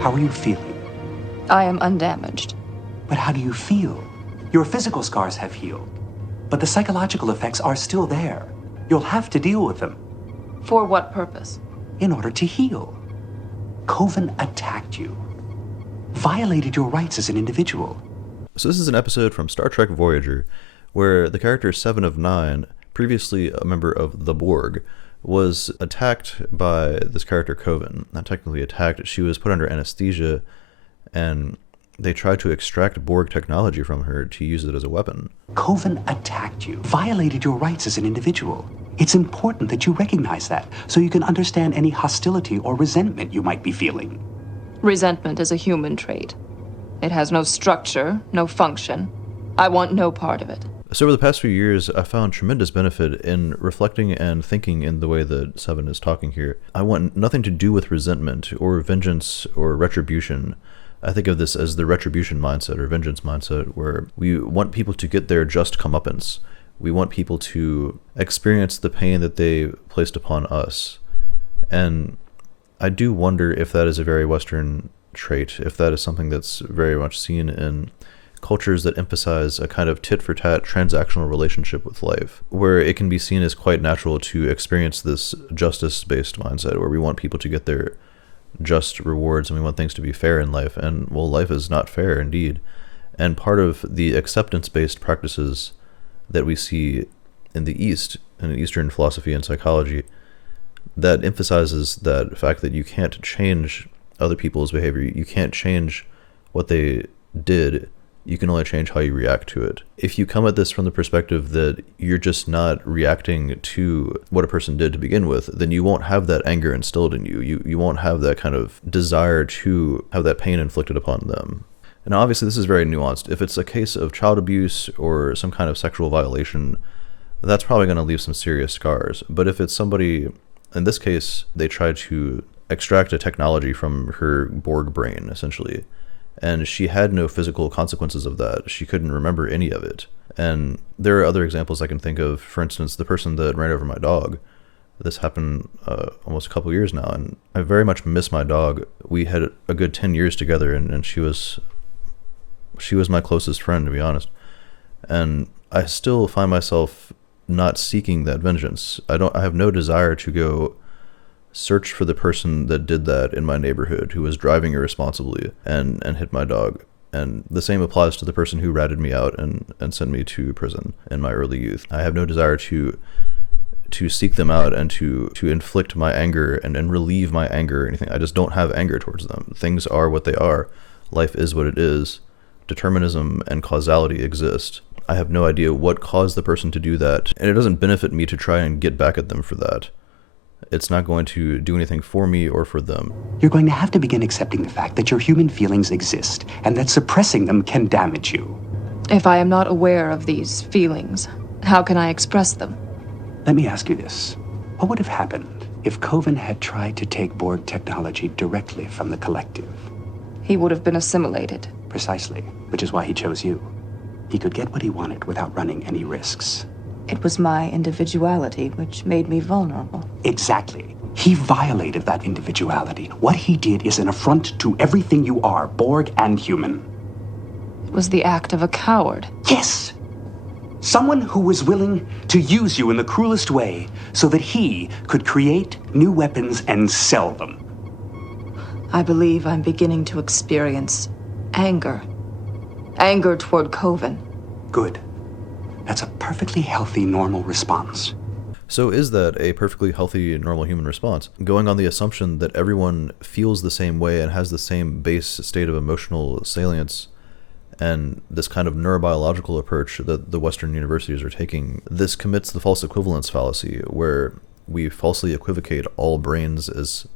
How are you feeling? I am undamaged. But how do you feel? Your physical scars have healed, but the psychological effects are still there. You'll have to deal with them. For what purpose? In order to heal. Coven attacked you, violated your rights as an individual. So this is an episode from Star Trek Voyager, where the character 7 of 9, previously a member of the Borg, was attacked by this character Coven. Not technically attacked, she was put under anesthesia, and they tried to extract Borg technology from her to use it as a weapon. Coven attacked you, violated your rights as an individual. It's important that you recognize that, so you can understand any hostility or resentment you might be feeling. Resentment is a human trait. It has no structure, no function. I want no part of it. So over the past few years, I found tremendous benefit in reflecting and thinking in the way that Seven is talking here. I want nothing to do with resentment or vengeance or retribution. I think of this as the retribution mindset or vengeance mindset, where we want people to get their just comeuppance. We want people to experience the pain that they placed upon us. And I do wonder if that is a very Western trait, if that is something that's very much seen in cultures that emphasize a kind of tit-for-tat transactional relationship with life, where it can be seen as quite natural to experience this justice-based mindset, where we want people to get their just rewards and we want things to be fair in life. And, well, life is not fair, indeed. And part of the acceptance-based practices that we see in the East, in Eastern philosophy and psychology, that emphasizes that fact that you can't change other people's behavior. You can't change what they did. You can only change how you react to it. If you come at this from the perspective that you're just not reacting to what a person did to begin with, then you won't have that anger instilled in you. You won't have that kind of desire to have that pain inflicted upon them. And obviously this is very nuanced. If it's a case of child abuse or some kind of sexual violation, that's probably going to leave some serious scars. But if it's somebody, in this case, they tried to extract a technology from her Borg brain, essentially, and she had no physical consequences of that. She couldn't remember any of it. And there are other examples I can think of. For instance, the person that ran over my dog. This happened almost a couple years now, and I very much miss my dog. We had a good 10 years together, and she was my closest friend, to be honest. And I still find myself not seeking that vengeance. I have no desire to go search for the person that did that in my neighborhood, who was driving irresponsibly and hit my dog. And the same applies to the person who ratted me out and sent me to prison in my early youth. I have no desire to seek them out and to inflict my anger and relieve my anger or anything. I just don't have anger towards them. Things are what they are. Life is what it is. Determinism and causality exist. I have no idea what caused the person to do that, and it doesn't benefit me to try and get back at them for that. It's not going to do anything for me or for them. You're going to have to begin accepting the fact that your human feelings exist, and that suppressing them can damage you. If I am not aware of these feelings, how can I express them? Let me ask you this. What would have happened if Coven had tried to take Borg technology directly from the collective? He would have been assimilated. Precisely, which is why he chose you. He could get what he wanted without running any risks. It was my individuality which made me vulnerable. Exactly. He violated that individuality. What he did is an affront to everything you are, Borg and human. It was the act of a coward. Yes! Someone who was willing to use you in the cruelest way so that he could create new weapons and sell them. I believe I'm beginning to experience anger. Anger toward Coven. Good. That's a perfectly healthy, normal response. So is that a perfectly healthy, normal human response? Going on the assumption that everyone feels the same way and has the same base state of emotional salience, and this kind of neurobiological approach that the Western universities are taking, this commits the false equivalence fallacy, where we falsely equivocate all brains as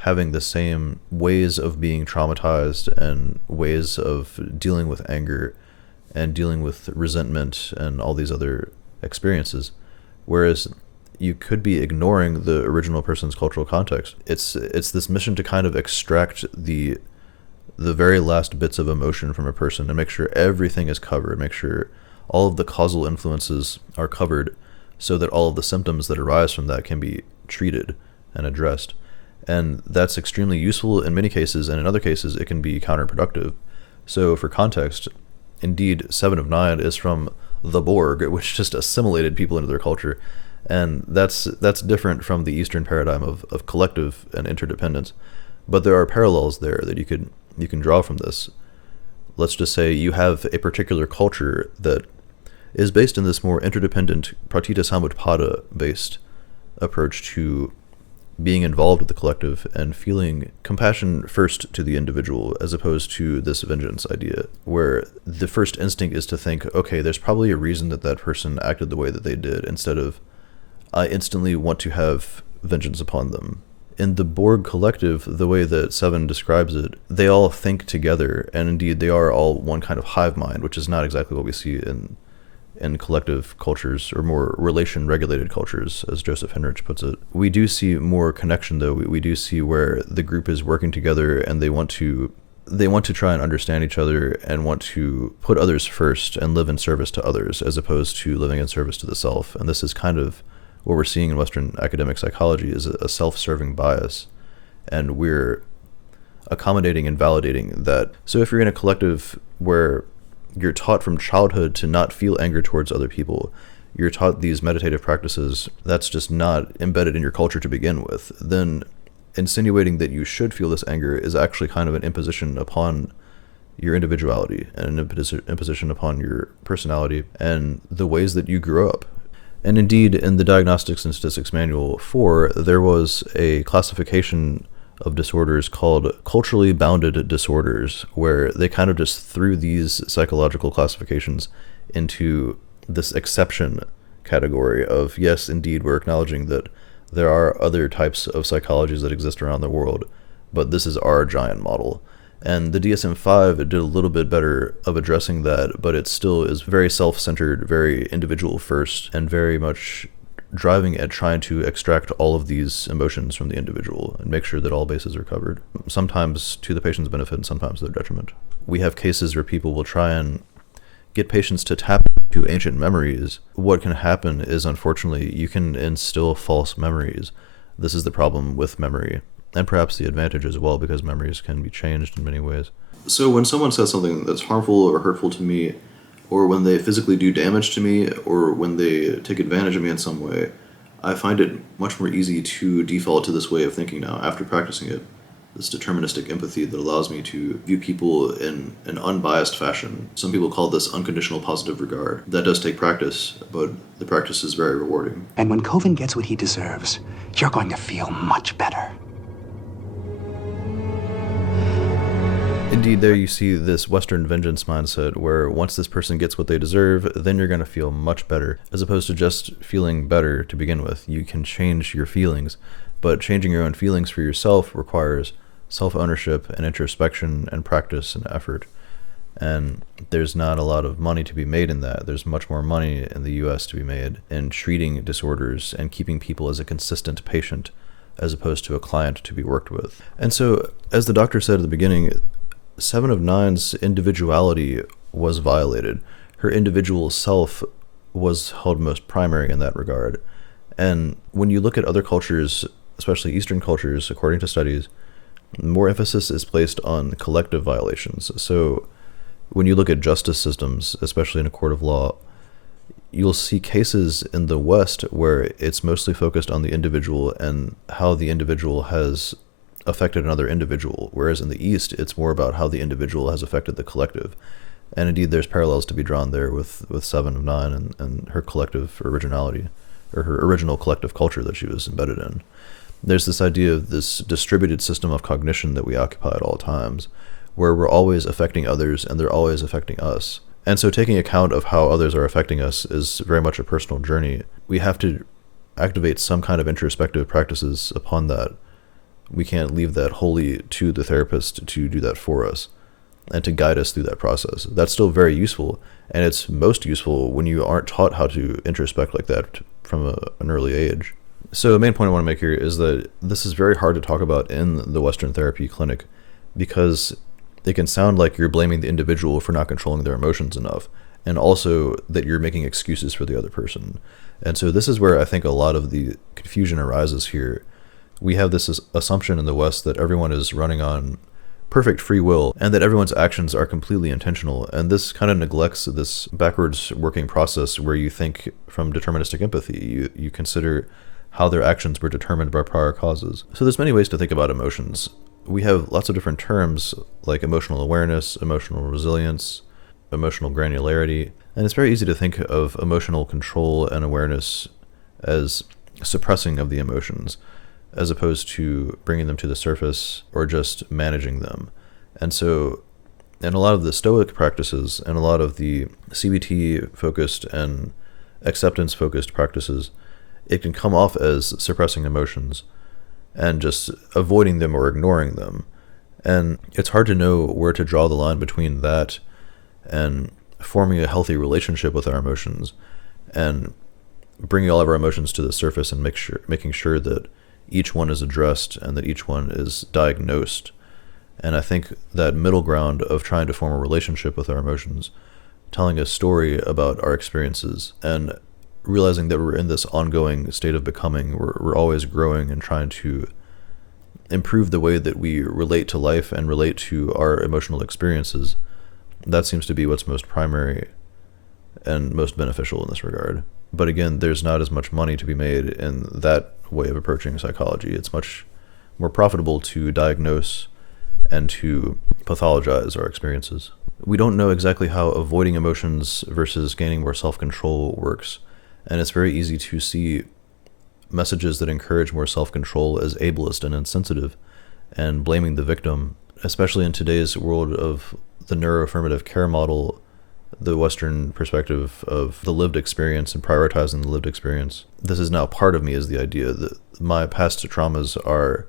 having the same ways of being traumatized and ways of dealing with anger and dealing with resentment and all these other experiences. Whereas you could be ignoring the original person's cultural context. It's this mission to kind of extract the very last bits of emotion from a person and make sure everything is covered, make sure all of the causal influences are covered so that all of the symptoms that arise from that can be treated and addressed. And that's extremely useful in many cases, and in other cases it can be counterproductive. So for context, indeed, 7 of 9 is from the Borg, which just assimilated people into their culture. And that's different from the Eastern paradigm of collective and interdependence. But there are parallels there that you can draw from this. Let's just say you have a particular culture that is based in this more interdependent, pratita samutpada based approach to being involved with the collective and feeling compassion first to the individual, as opposed to this vengeance idea, where the first instinct is to think, okay, there's probably a reason that that person acted the way that they did, instead of, I instantly want to have vengeance upon them. In the Borg collective, the way that Seven describes it, they all think together, and indeed they are all one kind of hive mind, which is not exactly what we see in collective cultures, or more relation-regulated cultures, as Joseph Henrich puts it. We do see more connection, though. We do see where the group is working together, and they want to try and understand each other, and want to put others first and live in service to others, as opposed to living in service to the self. And this is kind of what we're seeing in Western academic psychology, is a self-serving bias, and we're accommodating and validating that. So if you're in a collective where you're taught from childhood to not feel anger towards other people, you're taught these meditative practices that's just not embedded in your culture to begin with, then insinuating that you should feel this anger is actually kind of an imposition upon your individuality, and an imposition upon your personality and the ways that you grew up. And indeed, in the Diagnostics and Statistics Manual 4, there was a classification of disorders called culturally bounded disorders, where they kind of just threw these psychological classifications into this exception category of, yes, indeed, we're acknowledging that there are other types of psychologies that exist around the world, but this is our giant model. And the DSM-5 did a little bit better of addressing that, but it still is very self-centered, very individual first, and very much driving at trying to extract all of these emotions from the individual and make sure that all bases are covered, sometimes to the patient's benefit and sometimes to their detriment. We have cases where people will try and get patients to tap into ancient memories. What can happen is, unfortunately, you can instill false memories. This is the problem with memory, and perhaps the advantage as well, because memories can be changed in many ways. So when someone says something that's harmful or hurtful to me, or when they physically do damage to me, or when they take advantage of me in some way, I find it much more easy to default to this way of thinking now after practicing it. This deterministic empathy that allows me to view people in an unbiased fashion. Some people call this unconditional positive regard. That does take practice, but the practice is very rewarding. And when Coven gets what he deserves, you're going to feel much better. Indeed, there you see this Western vengeance mindset where once this person gets what they deserve, then you're going to feel much better, as opposed to just feeling better to begin with. You can change your feelings, but changing your own feelings for yourself requires self-ownership and introspection and practice and effort. And there's not a lot of money to be made in that. There's much more money in the US to be made in treating disorders and keeping people as a consistent patient, as opposed to a client to be worked with. And so, as the doctor said at the beginning, 7 of 9's individuality was violated. Her individual self was held most primary in that regard. And when you look at other cultures, especially Eastern cultures, according to studies, more emphasis is placed on collective violations. So when you look at justice systems, especially in a court of law, you'll see cases in the West where it's mostly focused on the individual and how the individual has affected another individual, whereas in the East, it's more about how the individual has affected the collective. And indeed, there's parallels to be drawn there with 7 of 9 and her collective originality, or her original collective culture that she was embedded in. There's this idea of this distributed system of cognition that we occupy at all times, where we're always affecting others and they're always affecting us. And so taking account of how others are affecting us is very much a personal journey. We have to activate some kind of introspective practices upon that. We can't leave that wholly to the therapist to do that for us and to guide us through that process. That's still very useful, and it's most useful when you aren't taught how to introspect like that from an early age. So the main point I want to make here is that this is very hard to talk about in the Western therapy clinic, because it can sound like you're blaming the individual for not controlling their emotions enough, and also that you're making excuses for the other person. And so this is where I think a lot of the confusion arises here, We have this assumption in the West that everyone is running on perfect free will and that everyone's actions are completely intentional. And this kind of neglects this backwards working process where you think from deterministic empathy. You consider how their actions were determined by prior causes. So there's many ways to think about emotions. We have lots of different terms like emotional awareness, emotional resilience, emotional granularity, and it's very easy to think of emotional control and awareness as suppressing of the emotions, as opposed to bringing them to the surface or just managing them. And so in a lot of the Stoic practices and a lot of the CBT-focused and acceptance-focused practices, it can come off as suppressing emotions and just avoiding them or ignoring them. And it's hard to know where to draw the line between that and forming a healthy relationship with our emotions and bringing all of our emotions to the surface and making sure that each one is addressed and that each one is diagnosed. And I think that middle ground of trying to form a relationship with our emotions, telling a story about our experiences, and realizing that we're in this ongoing state of becoming, we're always growing and trying to improve the way that we relate to life and relate to our emotional experiences. That seems to be what's most primary and most beneficial in this regard. But again, there's not as much money to be made in that way of approaching psychology. It's much more profitable to diagnose and to pathologize our experiences. We don't know exactly how avoiding emotions versus gaining more self-control works, and it's very easy to see messages that encourage more self-control as ableist and insensitive, and blaming the victim, especially in today's world of the neuroaffirmative care model, the Western perspective of the lived experience and prioritizing the lived experience. This is now part of me, is the idea that my past traumas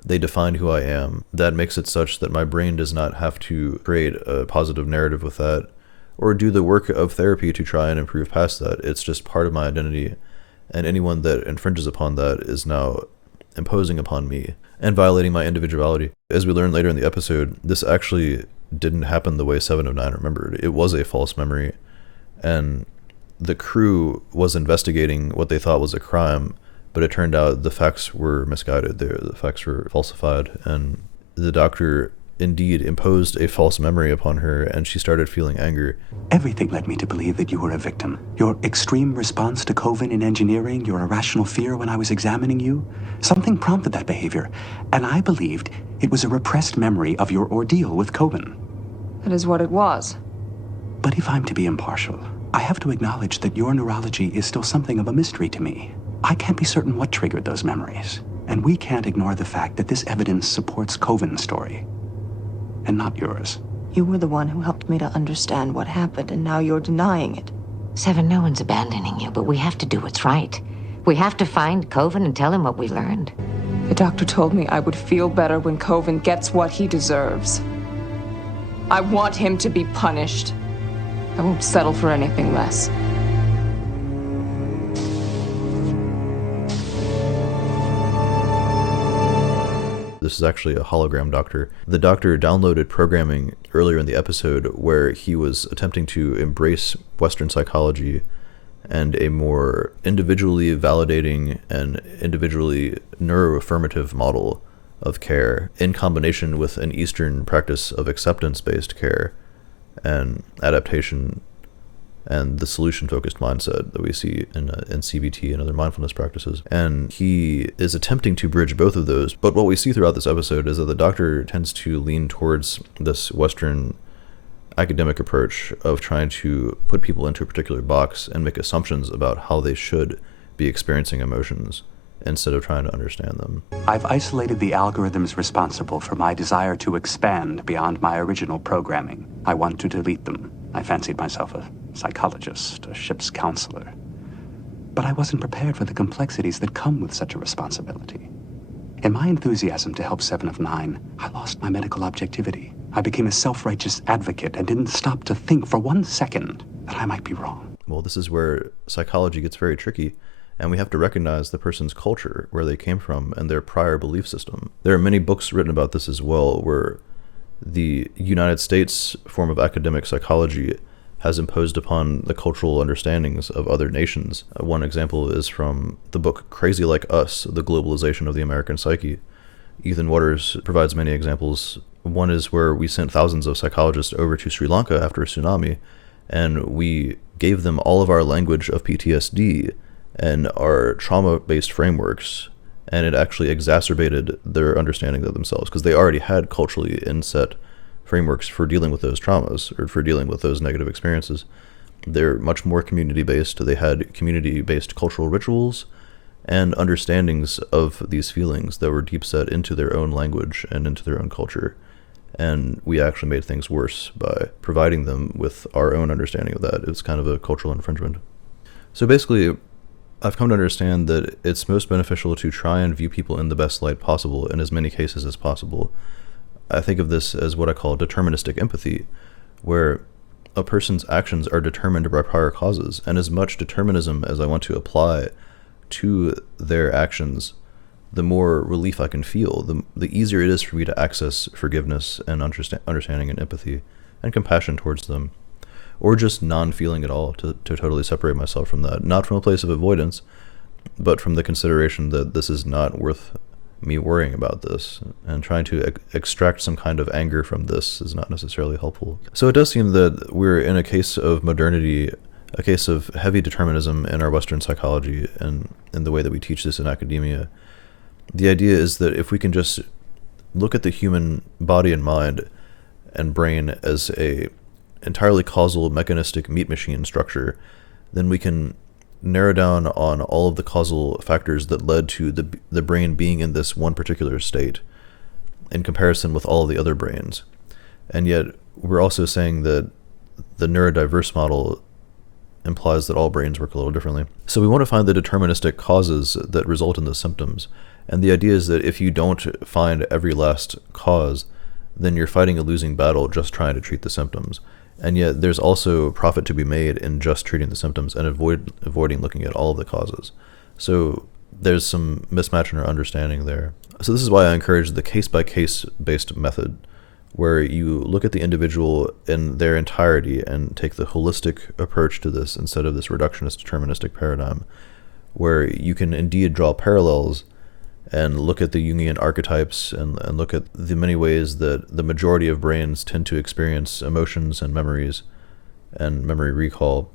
they define who I am. That makes it such that my brain does not have to create a positive narrative with that or do the work of therapy to try and improve past that. It's just part of my identity, and anyone that infringes upon that is now imposing upon me and violating my individuality. As we learn later in the episode, this actually didn't happen the way 7 of 9 remembered. It was a false memory, and the crew was investigating what they thought was a crime, but it turned out the facts were misguided. The facts were falsified, and the doctor indeed imposed a false memory upon her, and she started feeling anger. Everything led me to believe that you were a victim. Your extreme response to Coven in engineering, your irrational fear when I was examining you, something prompted that behavior, and I believed it was a repressed memory of your ordeal with Coven. That is what it was. But if I'm to be impartial, I have to acknowledge that your neurology is still something of a mystery to me. I can't be certain what triggered those memories, and we can't ignore the fact that this evidence supports Coven's story, and not yours. You were the one who helped me to understand what happened, and now you're denying it. 7, no one's abandoning you, but we have to do what's right. We have to find Coven and tell him what we learned. The doctor told me I would feel better when Coven gets what he deserves. I want him to be punished. I won't settle for anything less. This is actually a hologram doctor. The doctor downloaded programming earlier in the episode where he was attempting to embrace Western psychology and a more individually validating and individually neuroaffirmative model of care in combination with an Eastern practice of acceptance-based care and adaptation and the solution-focused mindset that we see in CBT and other mindfulness practices. And he is attempting to bridge both of those. But what we see throughout this episode is that the doctor tends to lean towards this Western academic approach of trying to put people into a particular box and make assumptions about how they should be experiencing emotions instead of trying to understand them. I've isolated the algorithms responsible for my desire to expand beyond my original programming. I want to delete them. I fancied myself a psychologist, a ship's counselor. But I wasn't prepared for the complexities that come with such a responsibility. In my enthusiasm to help 7 of 9, I lost my medical objectivity. I became a self-righteous advocate and didn't stop to think for 1 second that I might be wrong. Well, this is where psychology gets very tricky, and we have to recognize the person's culture, where they came from, and their prior belief system. There are many books written about this as well, where the United States form of academic psychology has imposed upon the cultural understandings of other nations. One example is from the book Crazy Like Us, The Globalization of the American Psyche, Ethan Waters provides many examples. One is where we sent thousands of psychologists over to Sri Lanka after a tsunami, and we gave them all of our language of PTSD and our trauma-based frameworks, and it actually exacerbated their understanding of themselves because they already had culturally inset frameworks for dealing with those traumas or for dealing with those negative experiences. They're much more community-based. They had community-based cultural rituals and understandings of these feelings that were deep set into their own language and into their own culture. And we actually made things worse by providing them with our own understanding of that. It's kind of a cultural infringement. So basically, I've come to understand that it's most beneficial to try and view people in the best light possible in as many cases as possible. I think of this as what I call deterministic empathy, where a person's actions are determined by prior causes, and as much determinism as I want to apply to their actions, the more relief I can feel, the easier it is for me to access forgiveness and understanding and empathy and compassion towards them, or just non-feeling at all, to totally separate myself from that, not from a place of avoidance, but from the consideration that this is not worth me worrying about this, and trying to extract some kind of anger from this is not necessarily helpful. So it does seem that we're in a case of modernity, a case of heavy determinism in our Western psychology and in the way that we teach this in academia. The idea is that if we can just look at the human body and mind and brain as a entirely causal, mechanistic meat machine structure, then we can narrow down on all of the causal factors that led to the brain being in this one particular state in comparison with all of the other brains. And yet we're also saying that the neurodiverse model implies that all brains work a little differently. So we want to find the deterministic causes that result in the symptoms. And the idea is that if you don't find every last cause, then you're fighting a losing battle just trying to treat the symptoms. And yet there's also profit to be made in just treating the symptoms and avoiding looking at all of the causes. So there's some mismatch in our understanding there. So this is why I encourage the case-by-case based method, where you look at the individual in their entirety and take the holistic approach to this instead of this reductionist deterministic paradigm, where you can indeed draw parallels and look at the Jungian archetypes and look at the many ways that the majority of brains tend to experience emotions and memories and memory recall,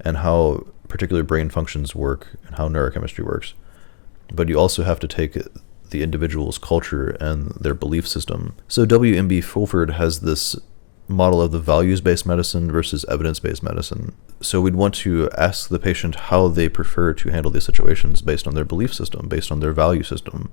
and how particular brain functions work and how neurochemistry works. But you also have to take the individual's culture and their belief system. So W.M.B. Fulford has this model of the values-based medicine versus evidence-based medicine. So we'd want to ask the patient how they prefer to handle these situations based on their belief system, based on their value system,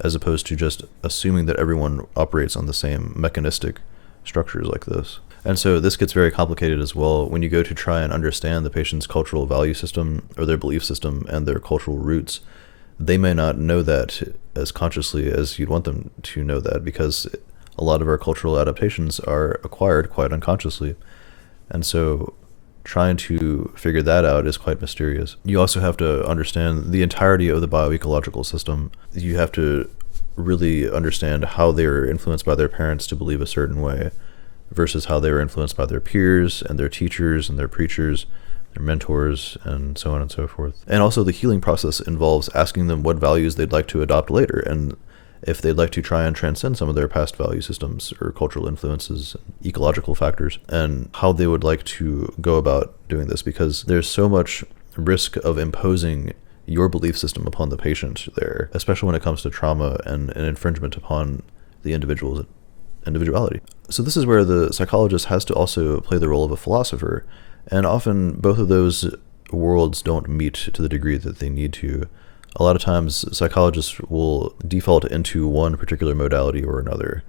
as opposed to just assuming that everyone operates on the same mechanistic structures like this. And so this gets very complicated as well when you go to try and understand the patient's cultural value system or their belief system and their cultural roots. They may not know that as consciously as you'd want them to know that, because a lot of our cultural adaptations are acquired quite unconsciously. And so trying to figure that out is quite mysterious. You also have to understand the entirety of the bioecological system. You have to really understand how they are influenced by their parents to believe a certain way versus how they were influenced by their peers and their teachers and their preachers, their mentors, and so on and so forth. And also the healing process involves asking them what values they'd like to adopt later, and if they'd like to try and transcend some of their past value systems or cultural influences, ecological factors, and how they would like to go about doing this, because there's so much risk of imposing your belief system upon the patient there, especially when it comes to trauma and an infringement upon the individual's individuality. So this is where the psychologist has to also play the role of a philosopher, and often both of those worlds don't meet to the degree that they need to. A lot of times psychologists will default into one particular modality or another,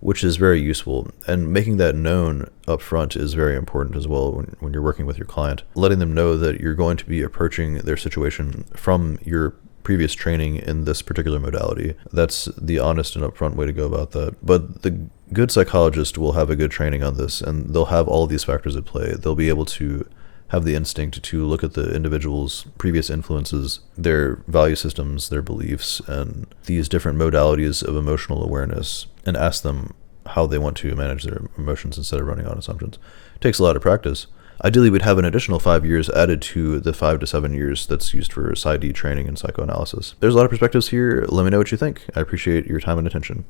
which is very useful. And making that known up front is very important as well when you're working with your client. Letting them know that you're going to be approaching their situation from your previous training in this particular modality. That's the honest and upfront way to go about that. But the good psychologist will have a good training on this, and they'll have all of these factors at play. They'll be able to have the instinct to look at the individual's previous influences, their value systems, their beliefs, and these different modalities of emotional awareness, and ask them how they want to manage their emotions instead of running on assumptions. It takes a lot of practice, Ideally, we'd have an additional 5 years added to the 5 to 7 years that's used for PsyD training and psychoanalysis. There's a lot of perspectives here. Let me know what you think. I appreciate your time and attention.